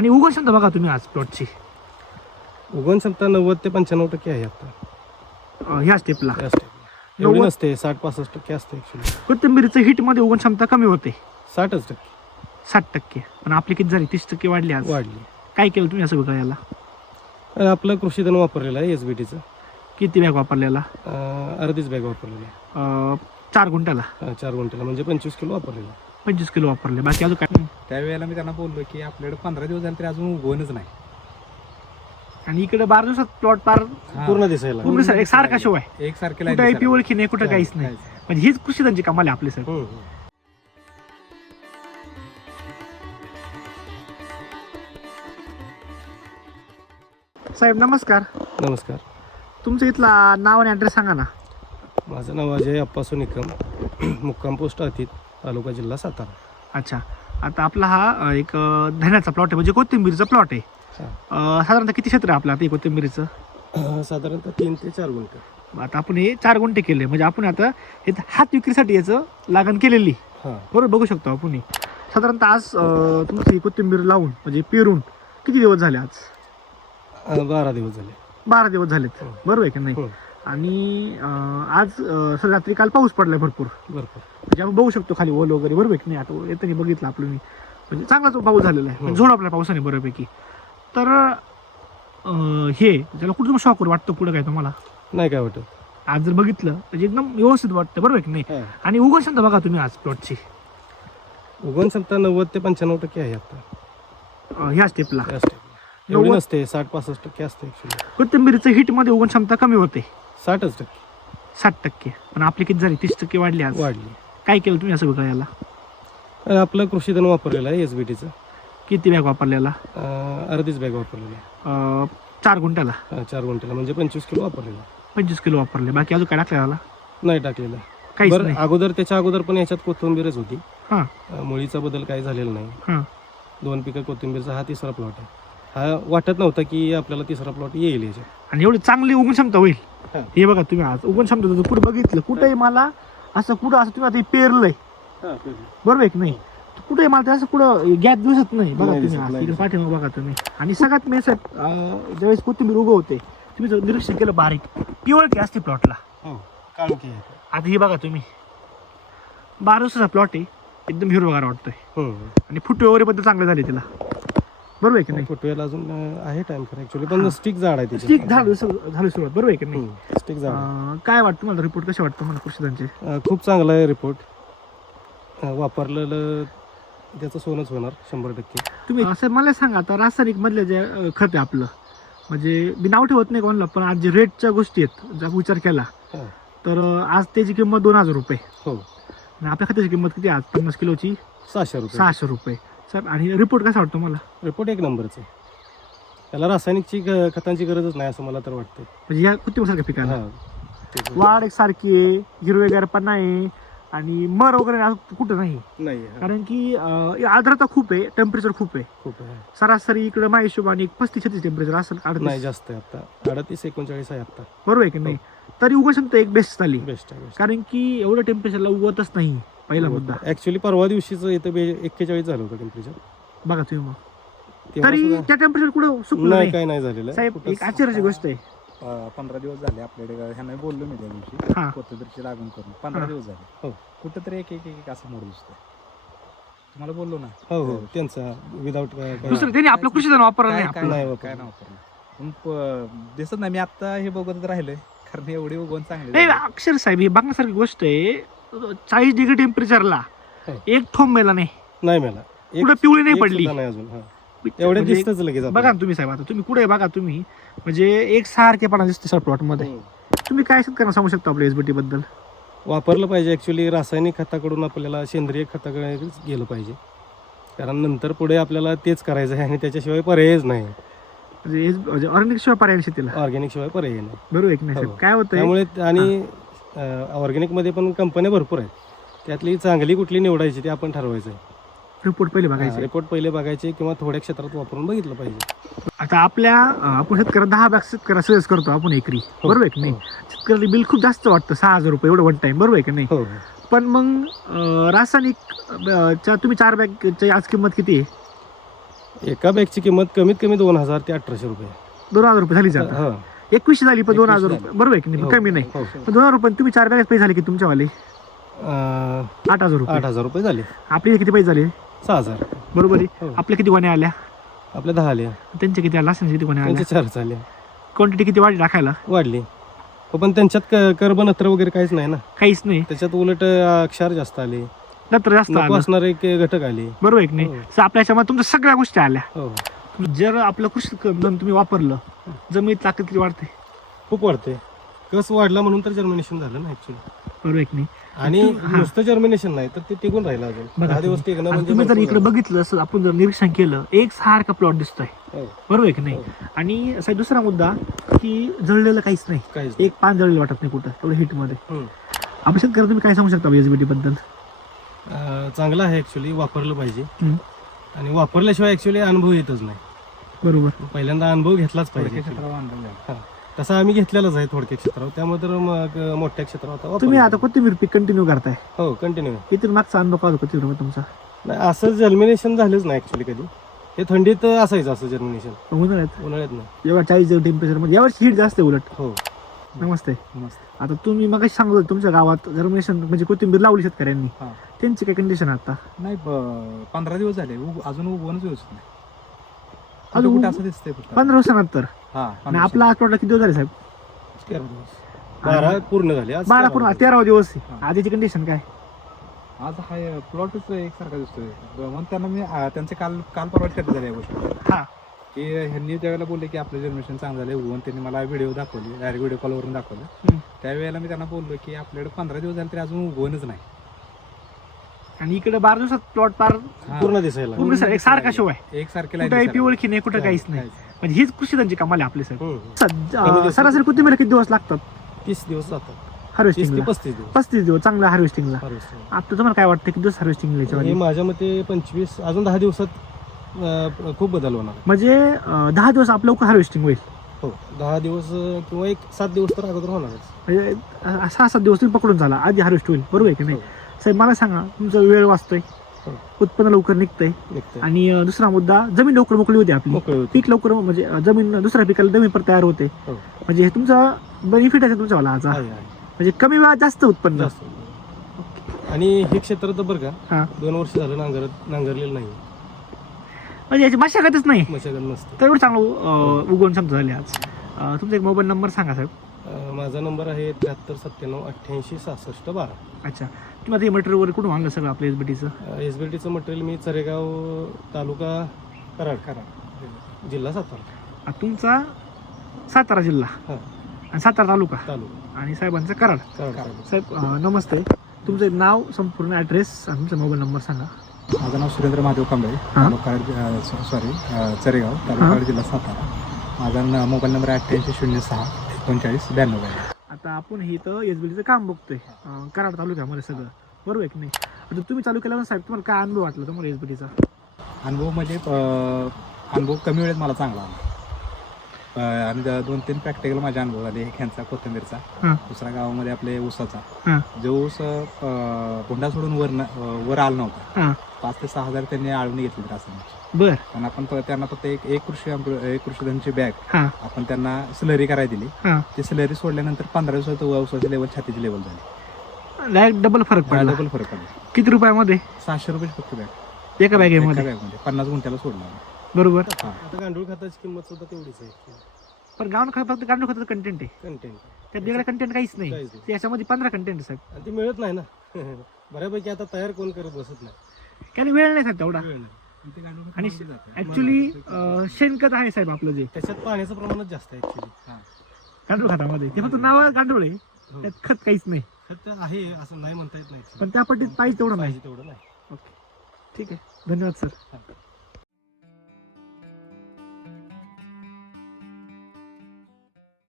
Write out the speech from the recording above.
आणि उगवण क्षमता बघा तुम्ही आज प्लॉटची उगवण क्षमता 90 ते 95% आहे आता ह्या स्टेपला. या स्टेपला. एवढी नसते, 60-65% असते ऍक्च्युली. कोथिंबीरीचं हिटमध्ये उगवण क्षमता कमी होते 60% 60%. पण आपली किती झाली 30% वाढली आज. वाढली. काय केलं तुम्ही असं बघा याला? आपलं कृषीधन वापरलेलं आहे SBTचं. किती बॅग वापरलेला? अर्धीच बॅग वापरलेली आहे. 4 गुंठ्याला 4 गुंठ्याला म्हणजे 25 किलो वापरलेलं आहे. 25 किलो वापरले. बाकी अजून काय? त्यावेळेला मी त्यांना बोललो की आपल्याकडे 15 दिवस झाले तरी अजून उगवणच नाही. आणि इकडे 12 दिवसात प्लॉट पार पूर्ण दिसायला. पूर्ण एक सारखा शो आहे. एकसारखे कुठं आहे पिवळखी नाही, कुठं काहीच नाही. म्हणजे हीच कृषीधनची कमाल आहे आपली सर. साहेब नमस्कार. नमस्कार. तुमचं इथला नाव आणि ॲड्रेस सांगा ना. माझं नाव अजय अप्पासू निकम, मुक्काम पोस्ट अतित, तालुका जिल्हा सातारा. अच्छा, आता आपला हा एक धन्याचा प्लॉट आहे, म्हणजे कोथिंबीरचा प्लॉट आहे. साधारणतः किती क्षेत्र आहे आपलं आता कोथिंबीरीचं? साधारणतः 3 ते 4 गुंठे. आता आपण हे 4 गुंठे केले, म्हणजे आपण आता हे हात विक्रीसाठी याचं लागण केलेली. बरोबर बघू शकतो आपण. साधारणतः आज तुमची कोथिंबीर लावून म्हणजे पेरून किती दिवस झाले आज? 12 दिवस झाले. 12 दिवस झालेत. बरोबर आहे की नाही? आणि आज रात्री काल पाऊस पडलाय भरपूर. म्हणजे आपण बघू शकतो खाली ओल वगैरे. बरोबर आहे की नाही? आता येताना बघितलं आपलं मी, म्हणजे चांगलाच पाऊस झालेला आहे, झोड आपल्या पावसाने बऱ्यापैकी. तर हे ज्याला कुठं शॉकर वाटतं पुढं काय तुम्हाला? नाही काय वाटत. आज जर बघितलं म्हणजे एकदम व्यवस्थित वाटतं. बरोबर आहे की नाही? आणि उगवण क्षमता बघा तुम्ही आज प्लॉटची उगवण क्षमता 90 ते 95% आहे आता ह्या स्टेपला. या स्टेपला. एवढी नसते, 60-65% असते ऍक्च्युली. कोथिंबीरीचं हिटमध्ये उगवण क्षमता कमी होते 60%. 60%. पण आपली किती झाली 30% वाढली आज. वाढली. काय केलं तुम्ही असं बघा याला? आपलं कृषीधन वापरलेलं आहे SBTचं. किती बॅग वापरलेला? अर्धीच बॅग वापरलेली आहे. 4 गुंठ्याला 4 गुंठ्याला म्हणजे 25 किलो वापरलेलं आहे. 25 किलो वापरले. बाकी अजून काय टाकलं याला? नाही टाकलेलं. काहीच बरं, नाही. अगोदर त्याच्या अगोदर पण याच्यात कोथिंबीरच होती. हां मुळीचा बदल काही झालेला नाही. हां 2 पिकं कोथिंबीरचा हा 3रा प्लॉट आहे. हा वाटत नव्हता की आपल्याला 3रा प्लॉट येईल याच्यात. आणि एवढी चांगली उगवण क्षमता होईल. हां. हे बघा तुम्ही आज उगवण क्षमता जर कुठं बघितलं, कुठेही मला असं कुठं असं तुम्ही आता हे पेरलंय. बरोबर आहे की नाही? कुठे मला ते असं कुठं गॅप दिसत नाही. बघा नाही तुम्ही दिसत, आज नाही इकडे दिसत. पाठीमागे बघा तुम्ही. आणि सगळ्यात मेन ज्यावेळेस कोथिंबीर उगवते तुम्ही जर निरीक्षण केलं बारीक पिवळकी असते प्लॉटला. काळोखी आहे. आता हे बघा तुम्ही 12 दिवसाचा प्लॉट आहे, एकदम हिरवगार वाटतोय. आणि फुटवे वगैरे पण चांगले झाले तिला. बरोबर आहे की नाही? फुटवेला अजून आहे टाइम खरं ऍक्च्युली, पण स्टिक जाड आहे त्याची. स्टिक झाली सुरुवात. बरोबर आहे की नाही? स्टिक जाड आहे. काय वाटतं मला रिपोर्ट कसे वाटतं मला कृषीधनचे? खूप चांगला आहे रिपोर्ट. वापरलेलं त्याचं सोनच होणार 100%. तुम्ही असं मला सांगा, आता रासायनिक मधले जे खत आहे आपलं, म्हणजे मी नाव ठेवत नाही कोणाला, पण आज जे रेटच्या गोष्टी आहेत जर विचार केला तर आज त्याची किंमत 2000 रुपये. हो. आणि आपल्या खताची किंमत किती आज? 50 किलोची 600 रुपये. 600 रुपये. साहेब आणि रिपोर्ट कसा वाटतो मला? रिपोर्ट एक नंबरच आहे. त्याला रासायनिकची खतांची गरजच नाही असं मला तर वाटतं. म्हणजे या कोथिंबीरसारख्या पिकाला हा. वाढ एक सारखी आहे, हिरवेगारपणा आहे, आणि मर वगैरे आज कुठं नाही. नाही. कारण की आर्द्रता खूप आहे, टेम्परेचर खूप आहे. खूप आहे. सरासरी इकडे माझ्या हिशोबाने 35-36 टेम्परेचर असेल. नाही जास्त आहे आता. 38-39 आहे आता. बरोबर आहे की नाही? तरी उगवण क्षमता एक बेस्ट झाली. बेस्ट आहे. कारण की एवढं टेम्परेचरला उगवतच नाही. पहिला मुद्दा. ऍक्च्युली परवा दिवशीच इथं 41 झालं होतं टेम्परेचर. बघा तुम्ही मग. तेव्हा तरी सुद्धा त्या टेम्परेचर कुठं सुकलं नाही, नाही. काय नाही झालेलं. साहेब एक आश्चर्याची गोष्ट आहे. 15 दिवस झाले आपल्याकडे. ह्यांना बोललो मी त्या दिवशी हा. कोथिंबीरची लागण करून 15 दिवस झाले. हो. कुठंतरी एक असं मोड दिसतोय. तुम्हाला बोललो ना. हो त्यांचा विदाऊट दुसरं त्यांनी आपलं कृषीधन वापरलं नाही. काय आपलं. नाही काय नाही वापरलं. पण दिसत नाही. मी आता हे बघत राहिलोय कारण एवढे उगवण चांगले हे झाले. अक्षर साहेब ही बघण्यासारखी गोष्ट आहे. 40 डिग्री टेम्परेचरला एक थोंब मेला नाही, नाही मला. कुठं पिवळी नाही पडली. नाही अजून. एवढे म्हणजे दिसतच लगेच बघा ना तुम्ही साहेब, आता तुम्ही कुठे बघा तुम्ही, म्हणजे एक सारखेपणा दिसतो सर प्लॉट मध्ये. तुम्ही काय शेतकऱ्यांना सांगू शकता आपल्या SBT बद्दल? वापरलं पाहिजे ऍक्च्युली. रासायनिक खताकडून आपल्याला सेंद्रिय खताकडे गेलं पाहिजे, कारण नंतर पुढे आपल्याला तेच करायचं आहे आणि त्याच्याशिवाय पर्यायच नाही. म्हणजे ऑर्गॅनिक शिवाय पर्याय शेतीला. ऑर्गॅनिक शिवाय पर्याय नाही. बरोबर आहे की नाही साहेब? काय होतं त्यामुळे आणि ऑर्गॅनिक मध्ये पण कंपन्या भरपूर आहेत. त्यातली चांगली कुठली निवडायची ते आपण ठरवायचं आहे. रिपोर्ट पहिले बघायचे. रिपोर्ट पहिले बघायचे किंवा थोड्या क्षेत्रात वापरून बघितलं पाहिजे. आता आपल्या आपण शेतकऱ्याला 10 बॅग शेतकऱ्याला सजेस्ट करतो आपण एकरी. बरोबर आहे की नाही? शेतकऱ्याला बिल खूप जास्त वाटतं 6000 रुपये एवढं वन टाइम. बरोबर आहे की नाही? हो. पण मग रासायनिक तुम्ही 4 बॅगची आज किंमत किती आहे? एका बॅगची किंमत कमीत कमी 2000 ते 1800 रुपये 2000 रुपये झाली जातात. हा 21 झाली पण 2000 21 रुपये बरोबर आहे की नाही? हो, कमी नाही. हो. पण 2000 रुपये तुम्ही 4 बॅगेच पैसे झाले की तुमच्यावाले 8000 रुपये. 8000 रुपये झाले. आपले किती पैसे झाले 6000. बरोबर आहे. हो. आपल्या किती गोण्या आल्या आपल्या 10 आले, त्यांच्या किती आल्या किती गोण्या आल्या त्यांचे 4 आले, क्वांटिटी किती वाढली टाकायला वाढली. हो, पण त्यांच्यात कर्ब नत्र वगैरे काहीच नाही ना, काहीच नाही. त्याच्यात उलट क्षार जास्त आले, नंतर जास्त नको आलं असणारे एक घटक आले. बरोबर आहे की नाही? हो. तर आपल्या याच्यामध्ये तुमच्या सगळ्या गोष्टी आल्या. हो जर आपलं कृषी तुम्ही वापरलं जमीन ताकद किती वाढते खूप वाढते. कस वाढला म्हणून तर जर्मिनेशन झालं ना ऍक्च्युली. बरोबर आहे की नाही? आणि हा. नुसतं जर्मिनेशन नाही तर ते टिकून राहिलं अजून बघा 10 दिवस टिकणं आणि म्हणजे तुम्ही जर भरपूर इकडे झालं. बघितलं असं आपण जर निरीक्षण केलं एक सारखा प्लॉट दिसतोय हो, बरोबर आहे की नाही? हो. आणि साहेब दुसरा मुद्दा की जळलेलं काहीच नाही. काहीच नाही. एक पान जळलेलं वाटत नाही कुठं एवढं हिट मध्ये. हम्म. आपण शेतकरी तुम्ही काय सांगू शकता एसबीटी बद्दल? चांगलं आहे ऍक्च्युली, वापरलं पाहिजे. हम्म. आणि वापरल्याशिवाय ऍक्च्युली अनुभव येतच नाही. बरोबर. पहिल्यांदा अनुभव घेतलाच थोडक्या पाहिजे. क्षेत्रावर अंदाज आहे. तसा आम्ही घेतलेलाच आहे थोडक्या क्षेत्रावर, त्यामुळे तर मग मोठ्या क्षेत्रावर आता तुम्ही वापरलं. आता कोथिंबीर पीक कंटिन्यू करताय, हो कंटिन्यू. इथून मागचा अनुभव काय होता कोथिंबीर तुमचा? नाही असं जर्मिनेशन झालंच नाही ऍक्च्युली कधी. हे थंडीत असायचं असं जर्मिनेशन, उन्हाळ्यात उन्हाळ्यात नाही. जेव्हा 40 टेम्परेचर मध्ये यावर्षी हीट जास्त आहे उलट. हो नमस्ते. मस्त. आता तुम्ही मग सांगत होते तुमच्या गावात जर्मिनेशन म्हणजे कोथिंबीर लावली शेतकऱ्यांनी, हा. त्यांची काय कंडिशन आता? नाही 15 दिवस झाले अजून उगवणच व्यवस्थित नाही. अजून कुठे असं दिसतंय फक्त. 15 दिवसानंतर. हा आणि आपला आज प्लॉटला किती दिवस झाले साहेब? 13 दिवस. 12 पूर्ण झाले आज. 12 पूर्ण 13 दिवस आहे. हा. आधीची कंडिशन काय? आज हा प्लॉटच एकसारखा दिसतोय. म्हणून त्यांना मी त्यांचे काल परवा चर्चा झाली या गोष्टी हा की ह्यांनी ज्यावेळेला बोलले की आपलं जर्मिनेशन चांगलं झालं उगवून, त्यांनी मला व्हिडिओ दाखवली, डायरेक्ट व्हिडिओ कॉलवरून दाखवलं. हम्म. त्यावेळेला मी त्यांना बोललो की आपल्याकडे 15 दिवस झाले तरी अजून उगवणच नाही. आणि इकडे 12 दिवसात प्लॉट पार हा. पूर्ण दिसायला. पूर्ण एक सारखा शिवाय एकसारखे कुठे आयपी ओळखी नाही कुठं काहीच नाही. म्हणजे हीच कृषी त्यांची कमाल आहे आपली साहेब. हम्म. सरासरी कोथिंबीर किती दिवस लागतात 30 दिवस जातात. 30 ते हार्वेस्टिंगला? 35 दिवस 35 दिवस चांगला हार्वेस्टिंगला. harvesting. आता तुम्हाला काय वाटतं किती दिवस हार्वेस्टिंग हे याच्यावर? माझ्या मते 25 अजून 10 दिवसात खूप बदल होणार. म्हणजे 10 दिवस आपलं लवकर हार्वेस्टिंग होईल. हो 10 दिवस किंवा 7 दिवस तर अगोदर होणारच. म्हणजे 6-7 दिवस तुम्ही पकडून झाला आधी हार्वेस्ट होईल. बरोबर आहे की नाही? हो. साहेब मला सांगा तुमचा वेळ वाचतोय, हो. उत्पन्न लवकर निघतंय, निघतंय. आणि दुसरा मुद्दा जमीन लवकर मोकळी होते आपली, मोकळे होते. पीक लवकर म्हणजे जमीन दुसऱ्या पिकाला जमीन पर तयार होते. हो. म्हणजे हे तुमचा बेनिफिट आहे तुमच्या वाला आहे, आहे. म्हणजे कमी वेळात जास्त उत्पन्न. जास्त. आणि हे क्षेत्र तर बरं का हा 2 वर्ष झालं नांगरलेलं नाही, म्हणजे याची मशागतच नाही, मशागत नसते. तर एवढं चांगलं उगवून समजा झाले आज. तुमचा एक मोबाईल नंबर सांगा साहेब. माझा नंबर आहे 7397 88 66 12. अच्छा, तुम्ही आता हे मटेरियल वगैरे कुठून आणलं सगळं आपल्या एसबीटीचं? एसबीटीचं मटेरियल मी चरेगाव तालुका कराड जिल्हा सातारा. तुमचा सातारा जिल्हा हा आणि सातारा तालुका तालुका आणि साहेबांचा कराड. कराड. साहेब नमस्ते, तुमचं नाव संपूर्ण ॲड्रेस आणि तुमचा मोबाईल नंबर सांगा. माझं नाव सुरेंद्र महादेव कांबळे, हा. तालुका चरेगाव, तालुका जिल्हा सातारा. माझा मोबाईल नंबर 8806 39 92. आता आपण हे तर एसबीटीचं काम बघतोय कराड तालुक्यामध्ये सगळं, बरोबर आहे की नाही? आता तुम्ही चालू केल्यावर साहेब तुम्हाला काय अनुभव वाटला तुम्हाला एसबीटीचा? अनुभव म्हणजे अनुभव कमी वेळेत मला चांगला आला. आणि 2-3 प्रॅक्टिकल माझे अनुभव झाले. एक ह्यांचा कोथिंबीरचा, हां. दुसरा गावामध्ये आपले ऊसाचा. हां. जो ऊस भोंडा सोडून वर आला नव्हता, हां. 5 ते 6 हजार त्यांनी आळवणी घेतली रासायनिक. बर. आणि आपण त्यांना फक्त एक कृषीधनची बॅग हां आपण त्यांना स्लरी करायला दिली. हां ती स्लरी सोडल्यानंतर 15 दिवसात ऊसाची लेवल, छातीची लेवल झाली. डायरेक्ट डबल फरक पडला. डबल फरक पडला. किती रुपयामध्ये? 600 रुपये फक्त बॅग एका एका बॅगेमध्ये, बॅगमध्ये 50 गुंठ्याला सोडला. बरोबर. हां. आता गांडूळ खताची किंमत सुद्धा तेवढीच आहे. पण गावण खत फक्त गांडूळ खताचं कंटेंट आहे, कंटेंट त्यात वेगळा कंटेंट काहीच नाही. काहीच नाही. याच्यामध्ये 15 कंटेंट साहेब. आणि ते मिळत नाही ना. बऱ्यापैकी आता तयार कोण करत बसत नाही. काही वेळ नाही साहेब तेवढा. वेळ नाही. आणि ऍक्च्युली शेणखत आहे साहेब आपलं जे त्याच्यात पाण्याचं प्रमाणच जास्त आहे ऍक्च्युली. गांडूळ खतामध्ये, ते फक्त नाव गांडूळ आहे, त्यात खत काहीच नाही. खत आहे असं नाही म्हणता येत नाही. पण त्या पट्टीत पाहिजे तेवढं नाही. पाहिजे तेवढं नाही. ओके, ठीक आहे, धन्यवाद सर.